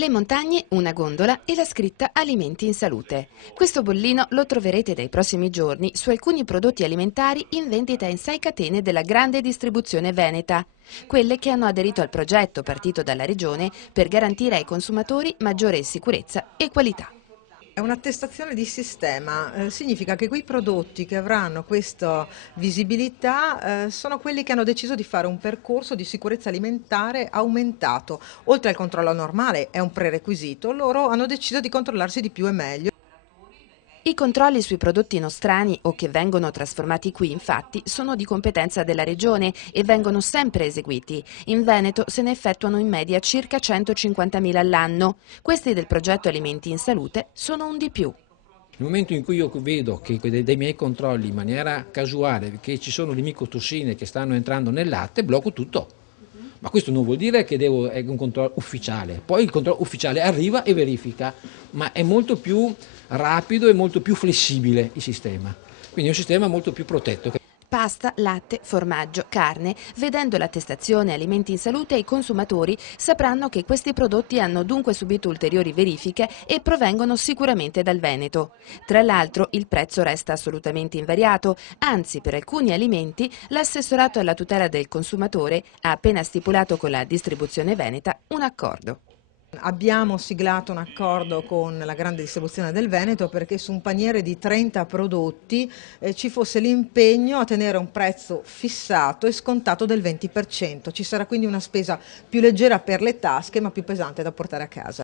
Le montagne, una gondola e la scritta Alimenti in salute. Questo bollino lo troverete dai prossimi giorni su alcuni prodotti alimentari in vendita in 6 catene della grande distribuzione veneta, quelle che hanno aderito al progetto partito dalla Regione per garantire ai consumatori maggiore sicurezza e qualità. È un'attestazione di sistema, significa che quei prodotti che avranno questa visibilità sono quelli che hanno deciso di fare un percorso di sicurezza alimentare aumentato. Oltre al controllo normale, è un prerequisito, loro hanno deciso di controllarsi di più e meglio. I controlli sui prodotti nostrani o che vengono trasformati qui, infatti, sono di competenza della Regione e vengono sempre eseguiti. In Veneto se ne effettuano in media circa 150.000 all'anno. Questi del progetto Alimenti in Salute sono un di più. Nel momento in cui io vedo che dai miei controlli in maniera casuale che ci sono le micotossine che stanno entrando nel latte, blocco tutto. Ma questo non vuol dire che è un controllo ufficiale. Poi il controllo ufficiale arriva e verifica, ma è molto più rapido e molto più flessibile il sistema. Quindi è un sistema molto più protetto. Pasta, latte, formaggio, carne, vedendo l'attestazione Alimenti in Salute i consumatori sapranno che questi prodotti hanno dunque subito ulteriori verifiche e provengono sicuramente dal Veneto. Tra l'altro il prezzo resta assolutamente invariato, anzi per alcuni alimenti l'assessorato alla tutela del consumatore ha appena stipulato con la distribuzione veneta un accordo. Abbiamo siglato un accordo con la grande distribuzione del Veneto perché su un paniere di 30 prodotti ci fosse l'impegno a tenere un prezzo fissato e scontato del 20%. Ci sarà quindi una spesa più leggera per le tasche ma più pesante da portare a casa.